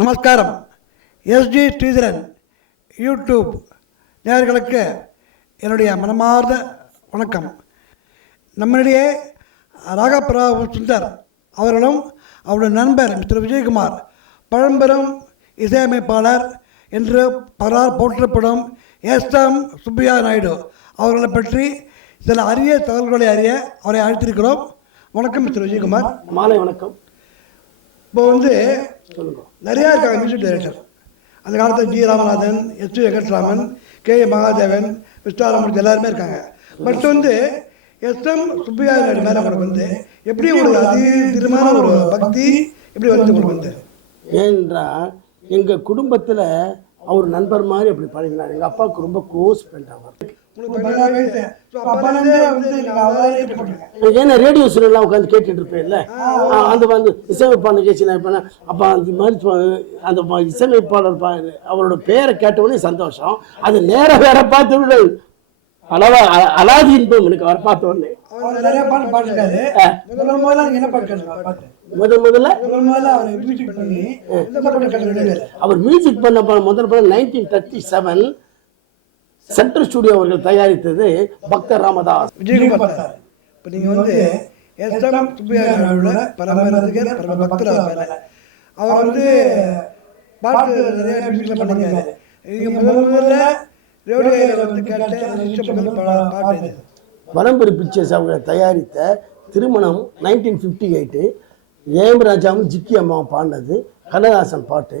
நமஸ்காரம். SG Sridharan YouTube நேயர்களுக்கு என்னுடைய மனமார்ந்த வணக்கம். நம்மிடையே ராகப்பிரா சுந்தர் அவர்களும் அவருடைய நண்பர் மிஸ்டர் விஜயகுமார் பழம்பெரும் இசையமைப்பாளர் என்று பலரால் போற்றப்படும் எஸ்எம் சுப்பையா நாயுடு அவர்களை பற்றி சில அரிய தகவல்களை அறிய அவரை அழைத்திருக்கிறோம். வணக்கம் மிஸ்டர் விஜயகுமார். மாலை வணக்கம். இப்போ வந்து நிறையா இருக்காங்க மியூசிக் டைரக்டர் அந்த காலத்தில் G Ramanathan S. V. Venkatraman K. A. Mahadevan Viswaraman எல்லாருமே இருக்காங்க. பட் வந்து எஸ். எம். சுப்பையா நாயுடு மேலே உங்களுக்கு வந்து எப்படி ஒரு அதிகமான ஒரு பக்தி எப்படி வந்து உங்களுக்கு வந்து? ஏனென்றால் எங்கள் குடும்பத்தில் அவர் நண்பர் மாதிரி அப்படி பழகினார். எங்கள் அப்பாவுக்கு ரொம்ப க்ளோஸ் ஃப்ரெண்ட் அவர். ஏன்னா ரேடியோ எல்லாம் உட்காந்து கேட்டுட்டு இருப்பேன்ல? அந்த வந்து இசையமைப்பாளர் நிகழ்ச்சி நான் இப்போ அப்போ அந்த மாதிரி அந்த இசையமைப்பாளர் அவரோட பேரை கேட்டவொடனே சந்தோஷம். அது நேர வேற பார்த்து அளவா அ- அலாதி இன்பம் எனக்கு அவர் பார்த்த உடனே. முதல் முதல்ல முதல் முதல்ல? அவர் மியூசிக் பண்ணி முதல் படம் nineteen thirty seven central studio அவர்கள் தயாரித்தது பக்தர் ராமதாஸ். விஜயகுமார் சார். இப்போ நீங்கள் வந்து எஸ் எம் சுப்பையா நாயுடுல பரம பக்தர் அவர் வந்து பாட்டு நிறைய மியூசிக்கில் பண்ணிருக்காரு. நீங்கள் முதல் முதல்ல ரேடியோவில் வந்து கேட்ட பாட்டு வலம்புரி பிக்சர்ஸ் அவங்க தயாரித்த திருமணம் நைன்டீன் ஃபிஃப்டி எயிட்டு ஏமராஜாவும் ஜிக்கி அம்மாவும் பாடினது கண்ணதாசன் பாட்டு.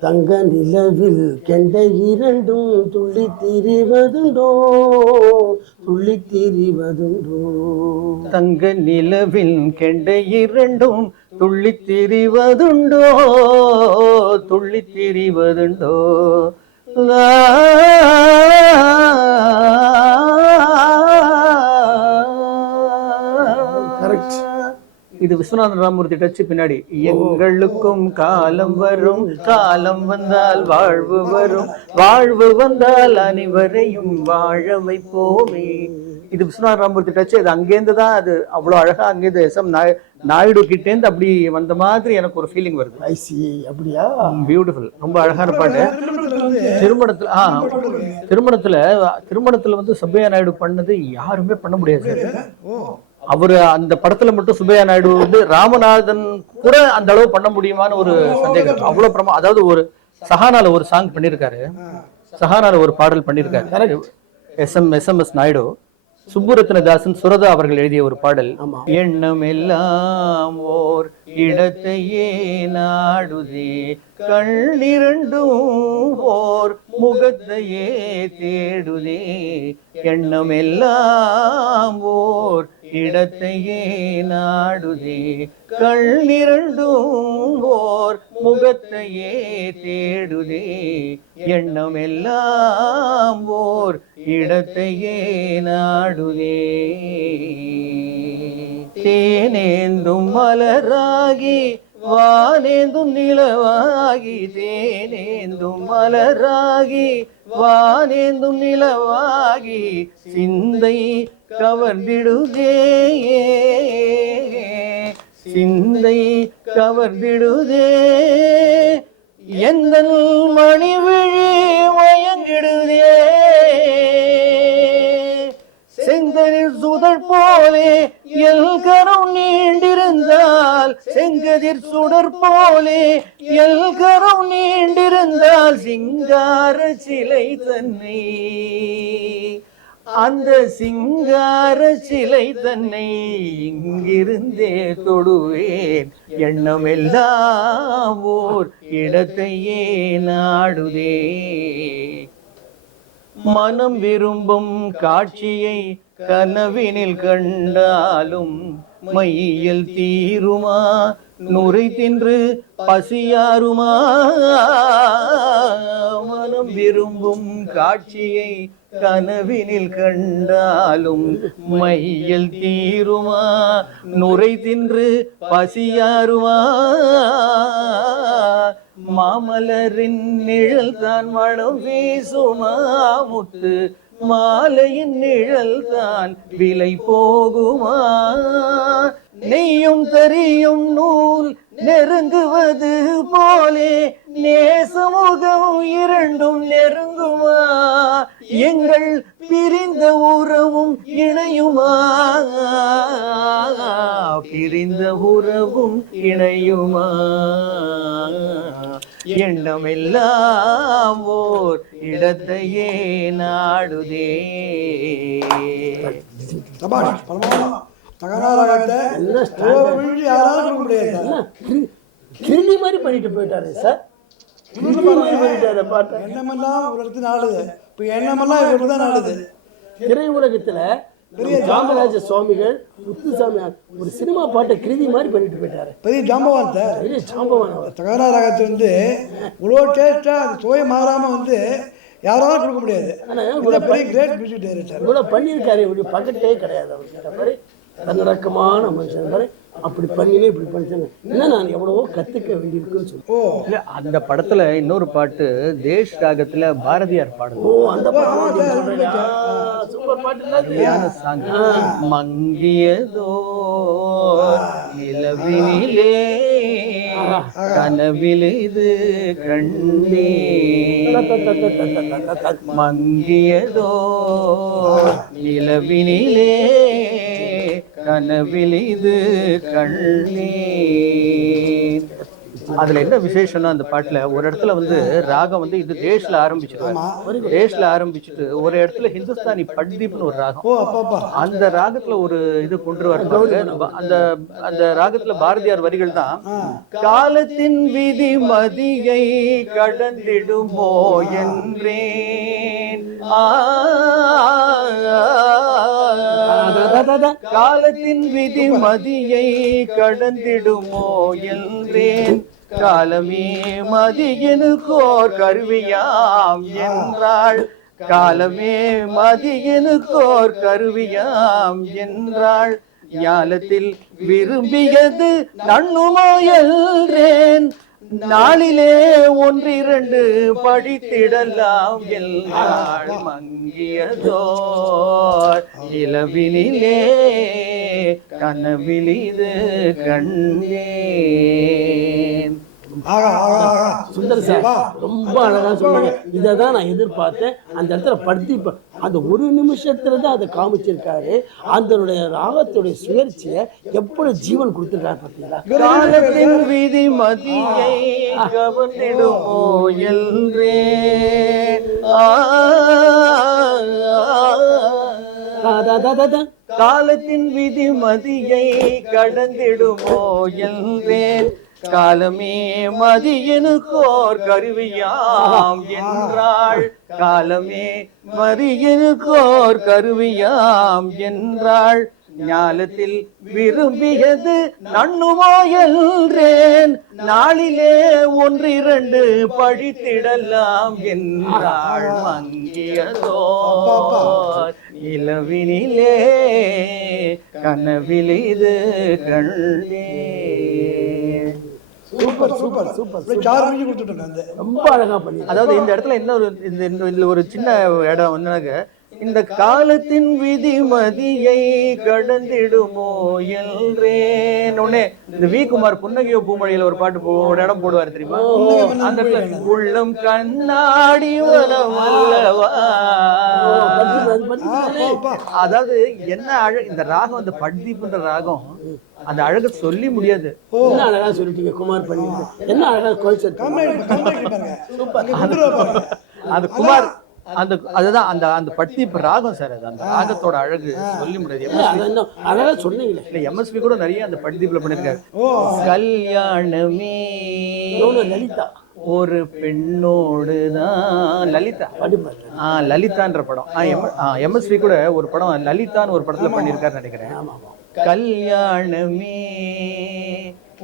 தங்க நிலவில் கெண்ட இரண்டும் துள்ளி திரிவதுண்டோ? துள்ளி திரிவதுண்டோ? தங்க நிலவில் கெண்ட இரண்டும் துள்ளி திரிவதுண்டோ? துள்ளி திரிவதுண்டோ? லா. இது விஸ்வநாதன் ராமூர்த்தி டச்சு பின்னாடி. எங்களுக்கும் காலம் வரும் காலம் வந்தால் வாழ்வு வரும். வாழ்வு வந்தால் அனைவரையும் வாழ வைப்போமே. இது விஸ்வநாதன் ராமூர்த்தி டச்சு இது அங்கேருந்து தான் அது அவ்வளோ அழகா அங்கேருந்து எஸ் எம் நாயுடு கிட்டேருந்து அப்படி வந்த மாதிரி எனக்கு ஒரு ஃபீலிங் வருது. ஐசி அப்படியா? பியூட்டிஃபுல் ரொம்ப அழகான பாட்டு. திருமணத்தில் ஆ திருமணத்துல திருமணத்துல வந்து சுப்பையா நாயுடு பண்ணது யாருமே பண்ண முடியாது. அவரு அந்த படத்துல மட்டும் சுப்பையா நாயுடு வந்து ராமநாதன் கூட அந்த அளவு பண்ண முடியுமான்னு ஒரு சந்தேகம். அவ்வளவு பிரமா அதாவது ஒரு சஹானால ஒரு சாங் பண்ணியிருக்காரு சஹானால ஒரு பாடல் பண்ணியிருக்காரு S M S M S Naidu Subburathnadasan Suratha அவர்கள் எழுதிய ஒரு பாடல். எண்ணம் எல்லாம் ஓர் இடத்தையே நாடுதே கண்ணிரண்டும் ஓர் முகத்தையே தேடுதே எண்ணம் எல்லாம் ஓர் இடத்தையே நாடுதே கண்ணிரண்டும் ஓர் முகத்தையே தேடுதே. எண்ணம் எல்லாம் ஓர் இடத்தையே நாடுதே தேனேந்தும் மலராகி வானேந்தும் நிலவாகி தேனேந்தும் மலராகி வானேந்தும் நிலவாகி சிந்தை கவர்ந்திடுதே சிந்தை கவர்ந்திடுதே. எந்த மணிவிழி மயங்கிடுதே. செங்கதிர் சுடர் போலே எல் கரம் நீண்டிருந்தால் செங்கதிர் சுடர் போலே எல் கரம் நீண்டிருந்தால் சிங்கார சிலை தன்னை அந்த சிங்கார சிலை தன்னை இங்கிருந்தே தொடுவேன். எண்ணமெல்லாம் ஓர் இடத்தையே நாடுதே. மனம் விரும்பும் காட்சியை கனவினில் கண்டாலும் மையில் தீருமா? நுரை தின்று பசியாருமா? மனம் விரும்பும் காட்சியை கனவினில் கண்டாலும் மையில் தீருமா? நுரை தின்று பசியாருமா? மாமலரின் நிழல் தான் மனம் வீசுமா? முத்து மாலையின் நிழல் தான் விலை போகுமா? நெய்யும் தெரியும் நூல் நெருங்குவது போலே. நேசமுகம் இரண்டும் நெருங்குமா? எங்கள் பிரிந்த உறவும் இணையுமா? பிரிந்த உறவும் இணையுமா? எண்ணமெல்லாம் ஓர் இடத்தையே நாடுதே. தகராறாகத்தை விழுந்து யாராலும் முடியாது கிருமி மாதிரி பண்ணிட்டு போயிட்டாரு சார். கிருமி மாதிரி பண்ணிட்டாரு பாட்டை. எண்ணமெல்லாம் ஒரு இடத்துல நாடுது. இப்போ எண்ணமெல்லாம் இவருக்கு தான் நாடுது. திரை உலகத்துல காமராஜ சுவாமிகள் முத்துசாமி ஒரு சினிமா பாட்டை கிருதி மாதிரி பண்ணிட்டு போயிட்டாரு. பெரிய ஜாம்பவான் சார். பெரிய சாம்பவான் அவர். தகராறாகத்தை வந்து இவ்வளோ டேஸ்ட்டாக அந்த சுவை மாறாமல் வந்து யாராலும் கொடுக்க முடியாது. ஆனா இது பெரிய கிரேட் மியூசிக் டைரக்டர் பண்ணியிருக்காரு இப்படி பக்கத்தே கிடையாது அவர்கிட்ட. பாரு தன்னடக்கமான மனுஷன் பாரு அப்படி பண்ணினே இப்படி பண்ணிச்சேன் இன்னும் நான் எவ்வளவோ கத்துக்க வேண்டியிருக்குன்னு சொல்லி. ஓ. இல்ல அந்த படத்துல இன்னொரு பாட்டு தேஷ் ராகத்துல பாரதியார் ஓ பாடுவோம் அந்த பாட்டு? சாங் மங்கியதோ நிலவினிலே கனவில் இது கண்ணே. மங்கியதோ நிலவினிலே கனவில் இது கண்ணே. அதுல என்ன விசேஷம்னா அந்த பாட்டுல ஒரு இடத்துல வந்து ராகம் வந்து இது தேஷ்ல ஆரம்பிச்சிருவாரு. தேஷ்ல ஆரம்பிச்சுட்டு ஒரு இடத்துல ஹிந்துஸ்தானி பட்தீப்னு ஒரு ராகம். அந்த ராகத்துல ஒரு இது கொண்டு வர அந்த அந்த ராகத்துல பாரதியார் வரிகள் தான் காலத்தின் விதி மதியை கடந்திடுமோ என்றேன். காலத்தின் விதி மதியை கடந்திடுமோ என்றேன். காலமே மதியனுக்கோர் கருவியாம் என்றாள். காலமே மதியனுக்கோர் கருவியாம் என்றாள். ஞாலத்தில் விரும்பியது நண்ணுமோ என்றேன். நாளிலே ஒன்றிரண்டு படித்திடலாம். எல்லாள் மங்கியதோர். இளவிலே கனவிலிது இது கண்டேன் சுந்தர் சார் ரொம்ப அழகா சொன்னாங்க. இதை தான் நான் எதிர்பார்த்தேன். அந்த இடத்துல படுத்தி அந்த ஒரு நிமிஷத்துல தான் அதை காமிச்சிருக்காரு. அதனுடைய ராகத்துடைய சுழற்சியை எப்படி ஜீவன் கொடுத்துருக்காரு பார்த்தீங்களா? காலத்தின் விதி மதியை கவர்ந்திடுமோ என்றே. ஆ, தா, தா, தா, தா, தா. காலத்தின் விதி மதியை கடந்திடுமோ என்றேன் காலமே மதியனுக்கோர் கருவியாம் என்றாள். காலமே மதியனுக்கோர் கருவியாம் என்றாள். ஞாலத்தில் விரும்பியது நண்ணுமோ என்றேன். நாளிலே ஒன்றிரண்டு படித்திடலாம் என்றாள் மங்கியதோ. இளவினிலே கனவில் இது கண்டே சூப்பர் சூப்பர் சூப்பர் அப்படியே சார் மிஞ்சி கொடுத்துட்டோம் அந்த ரொம்ப அழகா பண்ணி அதாவது இந்த இடத்துல என்ன ஒரு இந்த இந்த- இதுல ஒரு சின்ன இடம் என்னன்னாக்க இந்த காலத்தின் விதி மதியை கடந்திடுமோ என்றேன் உடனே இந்த வி. குமார் புன்னகையோ பூமொழியில ஒரு பாட்டு போ- ஒரு இடம் போடுவார் தெரியுமா? அந்த இடத்துல உள்ளம் கண்ணாடி அதாவது என்ன அழ இந்த ராகம் அந்த பட்தீப்புன்ற ராகம் அந்த அழகு சொல்லி முடியாது. என்ன அழகா சொல்லிட்டீங்க குமார் பண்ணிட்டு? என்ன அழகா அந்த குமார் அந்த அதுதான் அந்த அந்த பட்தீப் ராகம் சார் அது அந்த ராகத்தோட அழகு சொல்லி முடியாது. அதை இன்னும் அழகா சொன்னீங்களே. இல்ல எம்எஸ்பி கூட நிறைய அந்த பட்தீப்ல பண்ணிருக்காரு. கல்யாணமே லலிதா. ஒரு பெண்ணோடு தான். லலிதா. ஆ லலிதான்ற படம். ஆ எம்எஸ்வி கூட ஒரு படம் லலிதான்னு ஒரு படத்துல பண்ணியிருக்காருன்னு நினைக்கிறேன். ஆமா கல்யாணமே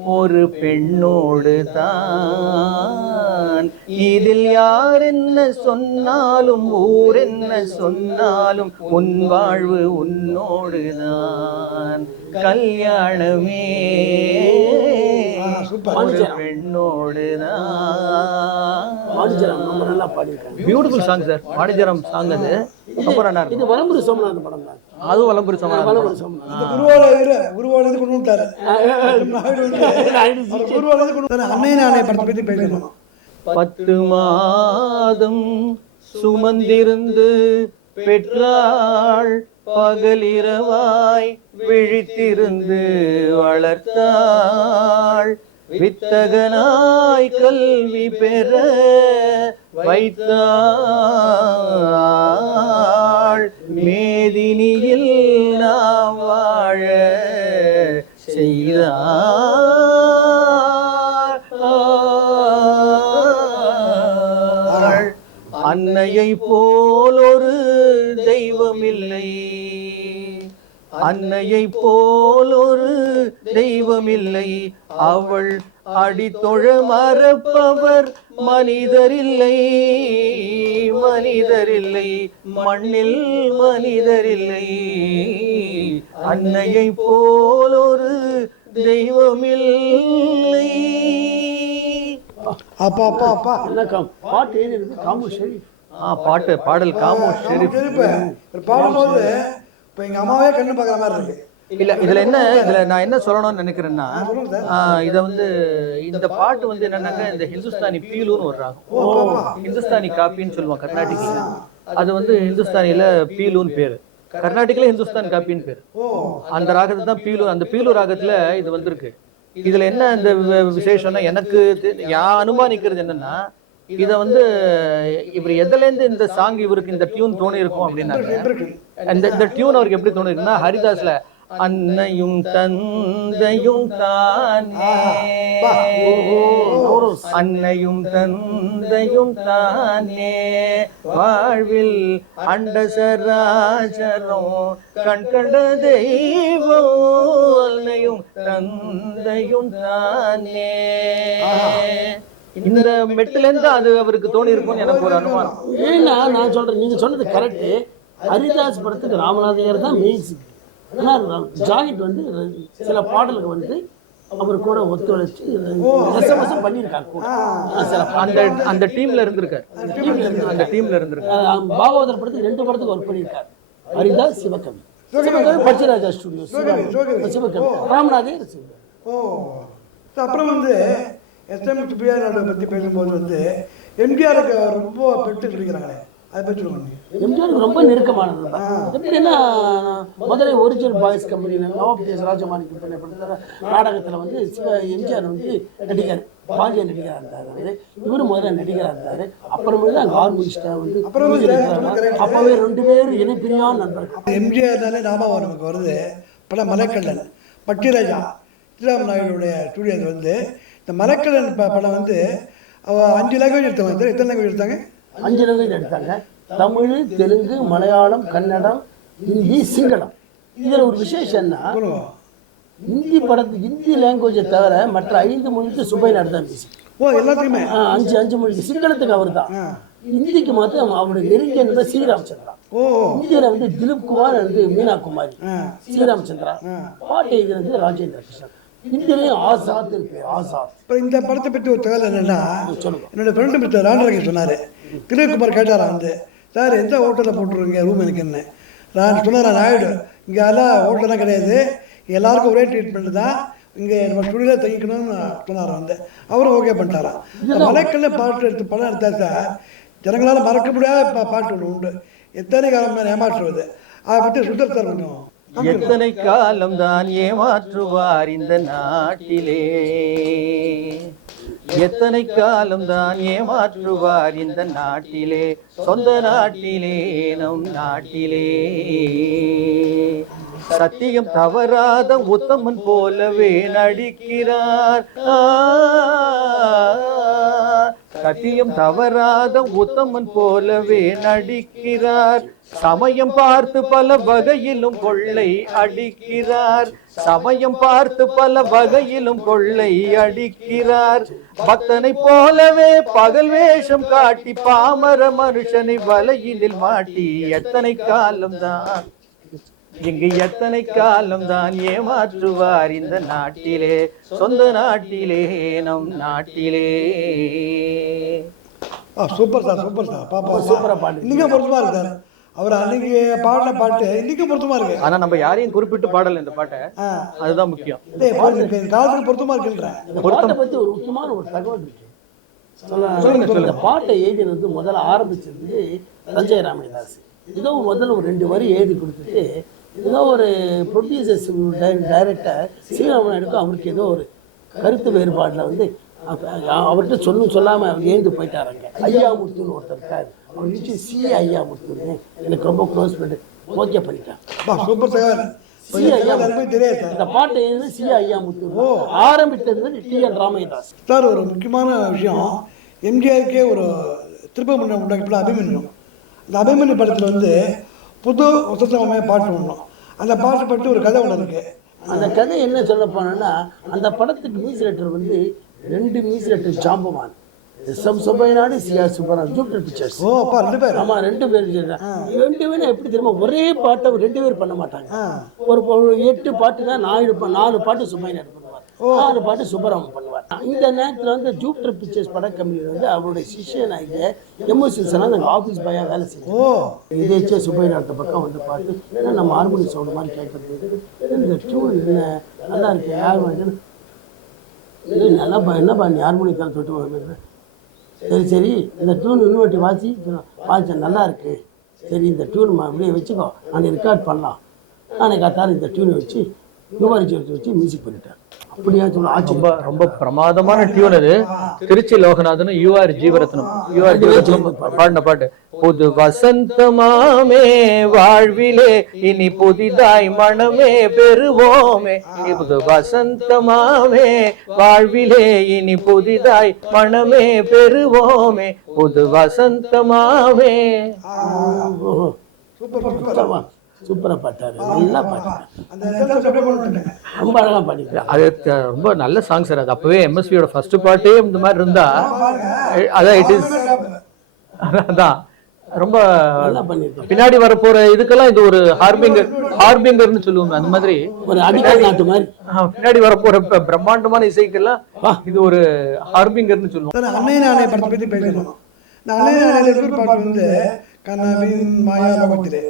ஒரு பெண்ணோடு தான். இதில் யார் என்ன சொன்னாலும் ஊர் என்ன சொன்னாலும் உன் வாழ்வு உன்னோடு தான். கல்யாணமே பியூட்டிஃபுல் சாங் சார் மாடிஜரம் சாங் அது. ரொம்ப நல்லா இருக்கும். இது வரம்புரி சோமநாதன் படம் தான். அதுவும் வலம்புரி வலம்புரி கொண்டு கொண்டு அன்னை நானே படத்தை பற்றி பேசணும் பத்து மாதம் சுமந்திருந்து பெற்றாள் பகலிரவாய் விழித்திருந்து வளர்த்தாள். வித்தகனாய் கல்வி பெற வைத்தாள். மேதினியில் நாம் வாழ செய்தாள். அன்னையை போல் ஒரு தெய்வமில்லை அன்னையை போல் ஒரு தெய்வமில்லை. அவள் அடித்தொழ மறப்பவர் மனிதரில்லை. மனிதரில்லை. மண்ணில் மனிதரில்லை. அன்னையை போல் ஒரு தெய்வமில்லை. அப்பா அப்பா அப்பா. என்ன காம் பாட்டு காமு ஆ பாட்டு பாடல் காமோஷ் ஷெரீப் பாடும்போது இப்போ எங்கள் அம்மாவே கண்ணு பார்க்குற மாதிரி இருக்கு. இல்ல இதுல என்ன இதுல நான் என்ன சொல்லணும்னு நினைக்கிறேன்னா இத வந்து இந்த பாட்டு வந்து என்னன்னாக்கா இந்த ஹிந்துஸ்தானி பீலுன்னு ஒரு ராகம். ஹிந்துஸ்தானி காப்பின்னு சொல்லுவாங்க கர்நாடிக்ல அது வந்து ஹிந்துஸ்தானில பீலுன்னு பேரு. கர்நாடிக்ல ஹிந்துஸ்தான் காப்பின்னு பேரு. அந்த ராகத்தை தான் பீலு அந்த பீலு ராகத்துல இது வந்திருக்கு. இதுல என்ன இந்த விசேஷம்னா எனக்கு நான் அனுமானிக்கிறது என்னன்னா இத வந்து இவர் எதுல இருந்து இந்த சாங் இவருக்கு இந்த டியூன் தோணி இருக்கும் அப்படின்னாக்க இருக்கு. அந்த இந்த டியூன் அவருக்கு எப்படி தோணி இருக்குன்னா ஹரிதாஸ்ல அன்னையும் தந்தையும் தானே. அன்னையும் தந்தையும் தானே. வாழ்வில் அண்ட சராசரம் கண் கண்ட தெய்வம் அன்னையும் தந்தையும் தானே. இந்த மெட்டுல இருந்து அது அவருக்கு தோணி இருக்கும்னு எனக்கு ஒரு அனுமானம். ஏன்னா நான் சொல்றேன் நீங்க சொன்னது கரெக்ட் ஹரிதாஸ் படத்துக்கு ராமநாதையர் தான் மியூசிக் ஆனால் ஜாகிட் வந்து சில பாடலுக்கு வந்து அவர் கூட ஒத்துழைச்சு எஸ்எம்எஸ் பண்ணியிருக்காங்க சில அந்த அந்த டீம்ல இருந்திருக்காரு. அந்த டீம்ல இருந்திருக்காரு. பாகவதர் படத்துக்கு ரெண்டு படத்துக்கு ஒர்க் பண்ணியிருக்காரு. ஹரிதாஸ் சிவகவி பச்சராஜா ஸ்டுடியோ சிவகவி ராமநாதையர் சிவகவி ஓ. அப்புறம் வந்து எஸ்எம் நாடு பற்றி பேசும்போது வந்து எம்ஜிஆருக்கு ரொம்ப பெட்டு கிடைக்கிறாங்களே. அதை பற்றி சொல்லுங்க எம்ஜிஆருக்கு ரொம்ப நெருக்கமானது. எப்படின்னா Madurai original boys company Nawab T S Rajamani company படத்துல நாடகத்தில் வந்து சிவ எம்ஜிஆர் வந்து நடிகர் பாண்டிய நடிகராக இருந்தாரு இவரும் முதல்ல நடிகராக இருந்தாரு. அப்புறமேல தான் ஹார்மோனிஸ்டாக வந்து அப்புறம். அப்பவே ரெண்டு பேரும் இணைப்பிரியான நண்பர்கள். எம்ஜிஆர்னாலே ஞாபகம் நமக்கு வருது. படம் மலைக்கல்லன் பட்டிராஜா ஸ்ரீராம் நாயுடைய ஸ்டூடியோ வந்து இந்த மலைக்கல்லன் படம் வந்து அஞ்சு லாங்குவேஜ் எடுத்தாங்க சார் எத்தனை லாங்குவேஜ் எடுத்தாங்க? அஞ்சு லாங்குவேஜ் எடுத்தாங்க. தமிழ் தெலுங்கு மலையாளம் கன்னடம் ஹிந்தி சிங்களம். இதில் ஒரு விசேஷம் என்ன? ஹிந்தி படத்து ஹிந்தி லாங்குவேஜை தவிர மற்ற ஐந்து மொழிக்கு சுபை நடத்தான் பேசி ஓ அஞ்சு அஞ்சு மொழிக்கு. சிங்களத்துக்கு அவர் தான் ஹிந்திக்கு மாத்திரம் அவருடைய நெருங்கிய ஸ்ரீராமச்சந்திரா இந்தியில வந்து திலீப் குமார் வந்து மீனா குமாரி ஸ்ரீராமச்சந்திரா பாட்டு எழுதினது ராஜேந்திர கிருஷ்ணன். ஹிந்திலையும் ஆசாத் ஆசாத். இப்போ இந்த படத்தை பற்றி ஒரு தகவல் என்னென்னா என்னோட ஃப்ரெண்டு மிஸ்டர் ராண்டரங்க சொன்னார். திலீப்குமார் கேட்டாரா வந்து சார் எந்த ஹோட்டலில் போட்டுருங்க ரூம் எனக்குன்னு நான் சொன்னாரா நாயுடு இங்கே எல்லாம் ஹோட்டலாம் கிடையாது. எல்லாருக்கும் ஒரே ட்ரீட்மெண்ட் தான். இங்கே நம்ம ஸ்டுடியோவில் தங்கிக்கணும்னு சொன்னார் வந்து அவரும் ஓகே பண்ணிட்டாராம் மலைக்கல்ல பாட்டு எடுத்து படம் எடுத்தா சார் ஜனங்களால் மறக்க முடியாத பா- பாட்டு ஒன்று உண்டு. எத்தனை காலம் ஏமாற்றுவது? அதை பற்றி சுந்தர் சார் கொஞ்சம் எத்தனை காலம் தான் ஏமாற்றுவார் இந்த நாட்டிலே? எத்தனை காலம் தான் ஏமாற்றுவார் இந்த நாட்டிலே? சொந்த நாட்டிலே நம் நாட்டிலே. சத்தியம் தவறாத உத்தமன் போலவே நடிக்கிறார். ஆ, சத்தியம் தவறாத உத்தமன் போலவே நடிக்கிறார். சமயம் பார்த்து பல வகையிலும் கொள்ளை அடிக்கிறார். சமயம் பார்த்து பல வகையிலும் கொள்ளை அடிக்கிறார். பக்தனை போலவே பகல் வேஷம் காட்டி பாமர மனுஷனை வலையினில் மாட்டி எத்தனை காலம்தான். இங்கு எத்தனை காலம்தான் ஏமாற்றுவார் இந்த நாட்டிலே? சொந்த நாட்டிலே நம் நாட்டிலே. ஆ சூப்பர் சார் சூப்பர் சார். பாப்பா சூப்பரா பாடு. நீங்கள் பொறுத்துமா இருக்கு சார் அவர் அன்னைக்கு பாடின பாட்டு இன்னைக்கும் பொருத்தமா இருக்கு? ஆனா நம்ம யாரையும் குறிப்பிட்டு பாடல இந்த பாட்டை. அதுதான் முக்கியம். டேய், இப்போ இந்த காலத்துக்கு பொருத்தமா இருக்குன்றேன் இந்த பாட்டை பத்தி ஒரு முக்கியமான ஒரு தகவல் இந்த பாட்டை எழுதினது வந்து முதல்ல ஆரம்பிச்சது சஞ்சய் ராமதாஸ் ஏதோ முதல்ல ஒரு ரெண்டு வரி எழுதி கொடுத்துட்டு ஏதோ ஒரு ப்ரொடியூசர்ஸ் டைரக்டர் ஸ்ரீராமநாயுடுக்கும் அவருக்கு ஏதோ ஒரு கருத்து வேறுபாட்டில் வந்து அவர்கிட்ட சொல்லும் சொல்லாம அவர் ஏந்து போயிட்டாருங்க. ஐயாமூர்த்தின்னு ஒருத்தர் இருக்காரு. அவர் வச்சு சி. ஐயாமூர்த்தின்னு எனக்கு ரொம்ப க்ளோஸ் ஃப்ரெண்டு ஓகே பண்ணிட்டான் சூப்பர் ஐயா சார் இந்த பாட்டை சி. ஐயாமூர்த்தி. ஆரம்பித்தது டி. என். ராமதாஸ். சார் ஒரு முக்கியமான விஷயம். எம்ஜிஆருக்கே ஒரு திருப்ப முன்ன உண்டாக்கப்பட்ட அபிமன்யம் அந்த அபிமன்யு படத்தில் வந்து புது வசந்தமே பாட்டு ஒன்றும் அந்த பாட்டு பற்றி ஒரு கதை ஒன்று இருக்கு. அந்த கதை என்ன சொல்ல போனோம்னா அந்த படத்துக்கு மியூசிக் டைரக்டர் வந்து ரெண்டு மியூசிக் டைரக்டர் ஜாம்பவான் S M Subbaiah Naidu CR Subburaj Jupiter pictures ஓ அப்பா ரெண்டு பேர்? ஆமா ரெண்டு பேர் ரெண்டு பேரும் எப்படி தெரியுமா ஒரே பாட்டை ரெண்டு பேர் பண்ண மாட்டாங்க. ஒரு எட்டு பாட்டுனா நாலு பா- நாலு பாட்டு சுப்பையநாடு பண்ணுவார் நாலு பாட்டு சுப்பராமன் பண்ணுவார். இந்த நேரத்தில் வந்து ஜூப்டர் பிக்சர்ஸ் பட கம்பெனியில் வந்து அவருடைய சிஷியனாகிய எம்எஸ்எஸ் எல்லாம் நாங்கள் ஆஃபீஸ் பாயாக வேலை செய்வோம் இதேச்சே சுப்பைநாட்டு பக்கம் வந்து பாட்டு ஏன்னா நம்ம ஹார்மோனி சவுண்ட் மாதிரி கேட்கறது. இந்த டியூன் என்ன? நல்லா இருக்கு யார் இது நல்லா என்னப்பா நீ ஹார்மோனி தான் தொட்டு சரி சரி இந்த டியூன் இன்னும் வாட்டி வாசி வாசிச்சேன் நல்லா இருக்கு. சரி இந்த டியூன் அப்படியே வச்சுக்கோ. நான் ரெக்கார்ட் பண்ணலாம். நாளைக்கு காத்தாலும் இந்த டியூனை வச்சு எடுத்து வச்சு மியூசிக் பண்ணிட்டேன் அப்படியா சொல்ல ஆச்சு. ரொம்ப ரொம்ப பிரமாதமான டியூன் அது. Trichy லோகநாதனும் U R Jeevarathnam. U R Jeevarathnam பாடின பாட்டு. புது வசந்தமாமே வாழ்விலே இனி புதிதாய் மனமே பெறுவோமே. புது வசந்தமாமே வாழ்விலே இனி புதிதாய் மனமே பெறுவோமே. புது சூப்பர் சூப்பரா. சூப்பராக பாட்டாரு. நல்லா பாட்டாரு. ரொம்ப அழகாக பாடிக்கிறார் அது ரொம்ப நல்ல சாங் சார் அது அப்பவே எம்எஸ்வியோட ஃபர்ஸ்ட் பாட்டே இந்த மாதிரி இருந்தா அதான் இட் இஸ் அதான் ரொம்ப பின்னாடி வரப்போற இதுக்கெல்லாம் இது ஒரு ஹார்பிங்கர் ஹார்பிங்கர்னு சொல்லுவோம் அந்த மாதிரி. ஒரு அடிக்கல் நாட்டு மாதிரி. பின்னாடி வரப்போற பிரம்மாண்டமான இசைக்கெல்லாம் இது ஒரு ஹார்பிங்கர்னு சொல்லுவோம். அன்னை நாணய படத்தை பற்றி பேசணும் இந்த அன்னை பாட்டு வந்து கனவின் மாயா லோகத்திலே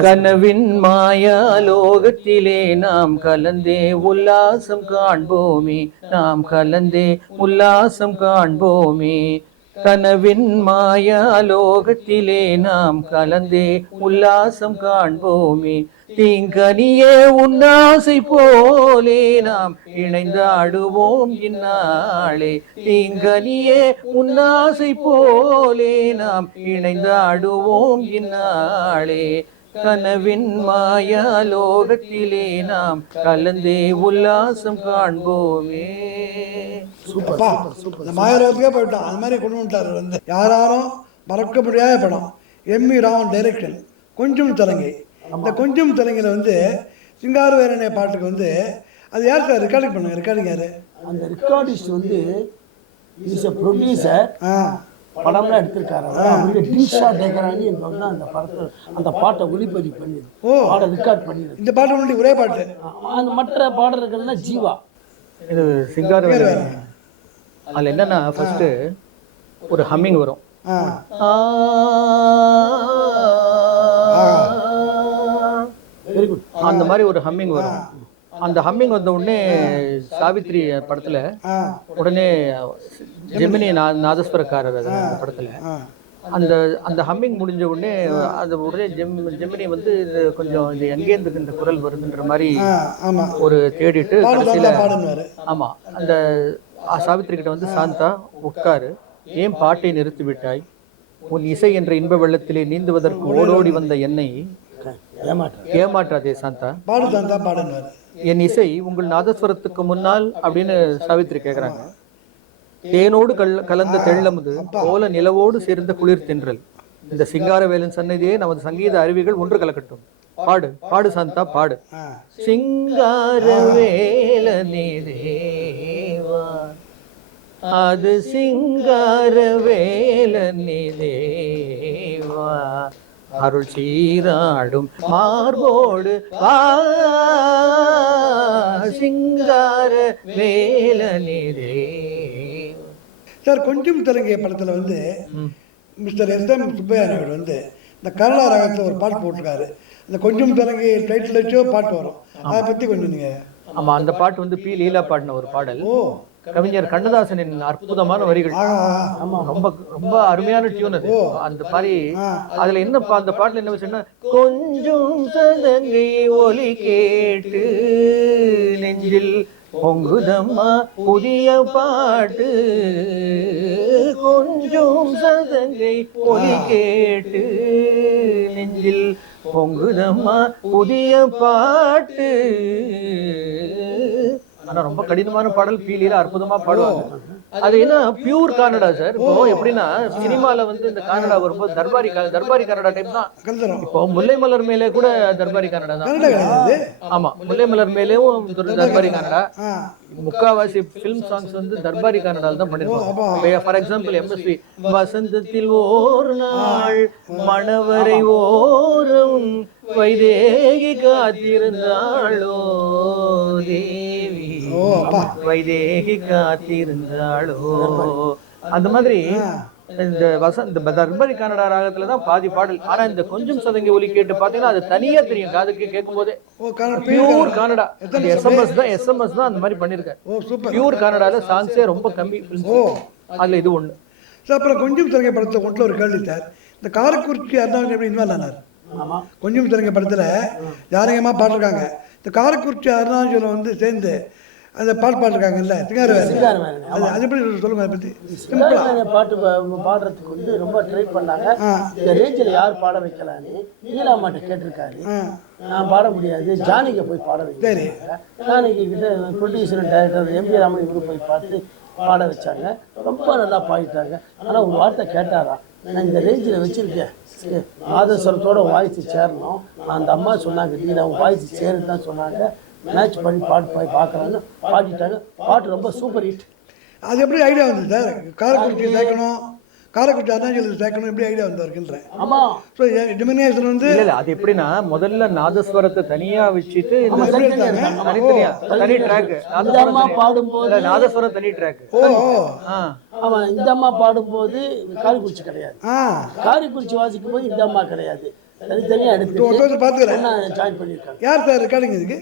கனவின் மாயா லோகத்திலே நாம் கலந்தே உல்லாசம் காண்போமே. நாம் கலந்தே உல்லாசம் காண்போமே. கனவின் மாயா லோகத்திலே நாம் கலந்தே உல்லாசம் காண்போமே. தீங்கனியே உன்னாசை போலே நாம் இணைந்து ஆடுவோம் இந்நாளே. தீங்கனியே உன்னாசை போலே நாம் இணைந்து ஆடுவோம் இந்நாளே. கனவின் மாயா லோகத்திலே நாம் கலந்தே உல்லாசம் காண்போமே. அப்பா இந்த மாயலோகத்துக்கே போயிட்டோம் அது மாதிரி கொண்டு வந்துட்டார். வந்து யாராலும் மறக்க முடியாத படம். எம்இ ராமன் டைரக்ஷன் கொஞ்சம் தரங்கை இந்த கொஞ்சம் தலங்கையில் வந்து சிங்காரவேரனை பாட்டுக்கு வந்து அது யார் சார்? ரெக்கார்டிங் பண்ணுங்க ரெக்கார்டிங் யாரு? அந்த ரெக்கார்டிஸ்ட் வந்து இஸ் எ ப்ரொடியூசர் படம்லாம் எடுத்திருக்காரு அவருக்கு டீஷா டேக்கரானி என்பவர் தான் அந்த படத்தை அந்த பாட்டை ஒளிப்பதிவு பண்ணிடு ஓ. பாட ரெக்கார்ட் பண்ணிடு இந்த பாட்டு முன்னாடி ஒரே பாட்டு. அந்த மற்ற பாடல்கள்லாம் ஜீவா. இது சிங்கார அதில் என்னன்னா ஃபர்ஸ்ட் ஒரு ஹம்மிங் வரும். ஆ அந்த மாதிரி ஒரு ஹம்மிங் வரும். அந்த ஹம்மிங் வந்த உடனே சாவித்ரி படத்துல உடனே ஜெமினி நாதஸ்வரக்காரர் அந்த படத்துல. அந்த அந்த ஹம்மிங் முடிஞ்ச உடனே அந்த உடனே ஜெம் ஜெமினி வந்து கொஞ்சம் இது எங்கேருந்து இந்த குரல் வருதுன்ற மாதிரி ஒரு தேடிட்டு கடைசியில ஆமா. அந்த ஆ, சாவித்திரி கிட்ட வந்து சாந்தா உட்காரு. ஏன் பாட்டை நிறுத்தி விட்டாய் உன் இசை என்ற இன்ப வெள்ளத்திலே நீந்துவதற்கு ஓடோடி வந்த என்னை ஏமாற்றாதே சாந்தா. பாடு தாத்தா பாடுன்னு என் இசை உங்கள் நாதஸ்வரத்துக்கு முன்னால் அப்படின்னு சாவித்திரி கேக்குறாங்க. தேனோடு கல் கலந்த தெள்ளமுது போல நிலவோடு சேர்ந்த குளிர் தென்றல். இந்த சிங்காரவேலன் சன்னதியே நமது சங்கீத அருவிகள் ஒன்று கலக்கட்டும். பாடு பாடு சாந்தா பாடு. சிங்காரவேலனே தேவா அது சிங்காரவேலனே தேவா அருள் சீராடும் மார்போடு சிங்கார வேலனே தேவா சார் கொஞ்சம் தெலுங்கு படத்தில் வந்து. Mister S M Subbaiah Naidu வந்து இந்த கருணா ராகத்தில் ஒரு பாட்டு போட்டிருக்காரு. இந்த கொஞ்சம் தொடங்கி டைட்டில் வச்சோ பாட்டு வரும். அதை பற்றி கொஞ்சம் நீங்கள் ஆமா அந்த பாட்டு வந்து பி. லீலா பாடின ஒரு பாடல். ஓ. கவிஞர் கண்ணதாசனின் அற்புதமான வரிகள். ரொம்ப ரொம்ப அருமையான டியூன் அது. அந்த மாதிரி. அதுல என்ன அந்த பாட்டுல என்ன வச்சுன்னா கொஞ்சம் சதங்கை ஒலி கேட்டு நெஞ்சில் பொங்குதம்மா புதிய பாட்டு. கொஞ்சம் சதங்கை ஒலி கேட்டு நெஞ்சில் பொங்குதம்மா புதிய பாட்டு. ஆனா ரொம்ப கடினமான பாடல் பீலியில அற்புதமா பாடுவாங்க. அது என்ன? பியூர் கன்னடா சார் இப்போ எப்படின்னா சினிமால வந்து இந்த கன்னடா வரும்போது தர்பாரி தர்பாரி கன்னடா டைப் தான். இப்போ முல்லை மலர் மேலே கூட தர்பாரி கன்னடா தான் ஆமா முல்லை மலர் மேலேயும் தர்பாரி கன்னடா முக்காவாசி ஃபிலிம் சாங்ஸ் வந்து தர்பாரி கன்னடால தான் பண்ணிருப்பாங்க. ஃபார் எக்ஸாம்பிள் எம்எஸ்வி வசந்தத்தில் ஓர் நாள் மணவரை ஓரம் வைதேகி காத்திருந்தாளோ தேவி. வைதேகி காத்திருந்தாளோ? அந்த மாதிரி இந்த வசந்த் இந்த தர்பாரி கன்னடா ராகத்துல தான் பாதி பாடல். ஆனா இந்த கொஞ்சம் சதங்கி ஒலி கேட்டு பாத்தீங்கன்னா அது தனியா தெரியும். காதுக்கு கேட்கும் போதே pure Kannada. S M S தான் எஸ்எம்எஸ் தான் அந்த மாதிரி சூப்பர். பியூர் கன்னடால சாங்ஸே ரொம்ப கம்மி ஓ. அதுல இது ஒண்ணு. சார் அப்புறம் கொஞ்சம் திறங்க படத்தை கொண்டு ஒரு கேள்வி சார். இந்த காரக்குறிச்சி அருணாச்சலம் எப்படி இன்வால்வ் ஆனார்? ஆமா. கொஞ்சம் திறங்க படத்தில் ஜானகமாக பாட்டிருக்காங்க இந்த காரக்குறிச்சி அருணாச்சலம் வந்து சேர்ந்து அந்த பாட்டு சிங்காரவேல். சிங்காரவேலன், அது அது எப்படி சொல்லுங்க அதை பற்றி சிம்பிளா. பாட்டு பா- பாடுறதுக்கு வந்து ரொம்ப ட்ரை பண்ணாங்க. இந்த ரேஞ்சில் யார் பாட வைக்கலான்னு நீலாமாட்ட கேட்டிருக்காரு. நான் பாட முடியாது. ஜானகியை போய் பாட சரி. வைக்கிறாங்க ஜானகி கிட்ட ப்ரொடியூசர் டைரக்டர் எம்ஜி ராமன் இவரு போய் பார்த்து பாட வச்சாங்க. ரொம்ப நல்லா பாடிட்டாங்க. ஆனால் ஒரு வார்த்தை கேட்டாராம் நான் இந்த ரேஞ்சில் வச்சிருக்கேன். நாதஸ்வரத்தோட வாய்ஸ் சேரணும். அந்த அம்மா சொன்னாங்க நீ நான் வாய்ஸ் சேருன்னு தான் சொன்னாங்க. மேட்ச் பண்ணி பாட்டு போய் பார்க்குறாங்க. பாடிட்டாங்க. பாட்டு ரொம்ப சூப்பர் ஹிட் அது எப்படி ஐடியா வந்தது. சார் காரக்குறிச்சி சேர்க்கணும். காரக்குறிச்சி அருணாச்சலத்தை சேர்க்கணும். எப்படி ஐடியா வந்து இருக்குன்றேன் ஆமாம் ஸோ டிமினேஷன் வந்து இல்ல இல்ல அது எப்படின்னா முதல்ல நாதஸ்வரத்தை தனியா வச்சுட்டு இந்த தனி ட்ராக் இந்த அம்மா பாடும்போது நாதஸ்வரம் தனி ட்ராக் ஓ ஓ. ஆ. அவன் இந்த அம்மா பாடும்போது காரைக்குறிச்சி கிடையாது. காரைக்குறிச்சி வாசிக்கும் போது இந்த அம்மா கிடையாது. தனித்தனியாக எடுத்து பார்த்துக்கிறேன். ஜாயின் பண்ணியிருக்காங்க. யார் சார் ரெக்கார்டிங் இதுக்கு?